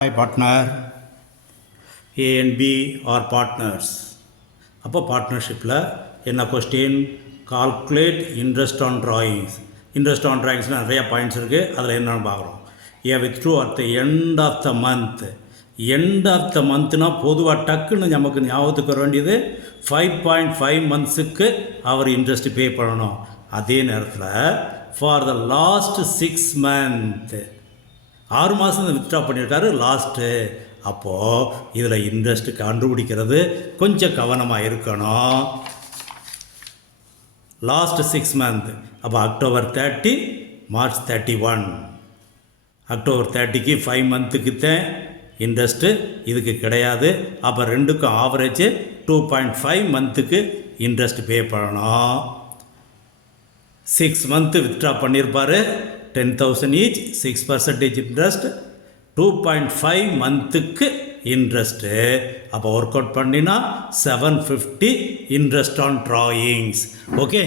My partner, A and B are அப்போ பார்ட்னர்ஷிப்பில் என்ன question calculate interest on drawings interest on drawings நிறைய points இருக்குது அதில் என்னென்னு பார்க்குறோம். A withdrew at the end of the month end of the மந்த்னா பொதுவாக டக்குன்னு நமக்கு ஞாபகத்துக்கு வர வேண்டியது ஃபைவ் பாயிண்ட் ஃபைவ் மந்த்ஸுக்கு அவர் இன்ட்ரெஸ்ட் பே பண்ணணும். அதே நேரத்தில் for the last six month ஆறு மாதம் வித்ட்ரா பண்ணியிருக்காரு லாஸ்ட்டு அப்போது இதில் இன்ட்ரெஸ்ட் கண்டுபிடிக்கிறது கொஞ்சம் கவனமாக இருக்கணும். லாஸ்ட் சிக்ஸ் மந்த் அப்போ October thirty March thirty one October தேர்ட்டிக்கு ஃபைவ் மந்த்துக்கு தான் இன்ட்ரெஸ்ட்டு இதுக்கு கிடையாது. அப்போ ரெண்டுக்கும் ஆவரேஜ் டூ பாயிண்ட் ஃபைவ் மந்த்துக்கு இன்ட்ரெஸ்ட் பே பண்ணணும். சிக்ஸ் மந்த்து வித்ட்ரா பண்ணியிருப்பார் ten thousand each six percentage interest two point five மந்த்துக்கு இன்ட்ரெஸ்ட்டு அப்போ ஒர்க் அவுட் பண்ணினா seven fifty interest on drawings okay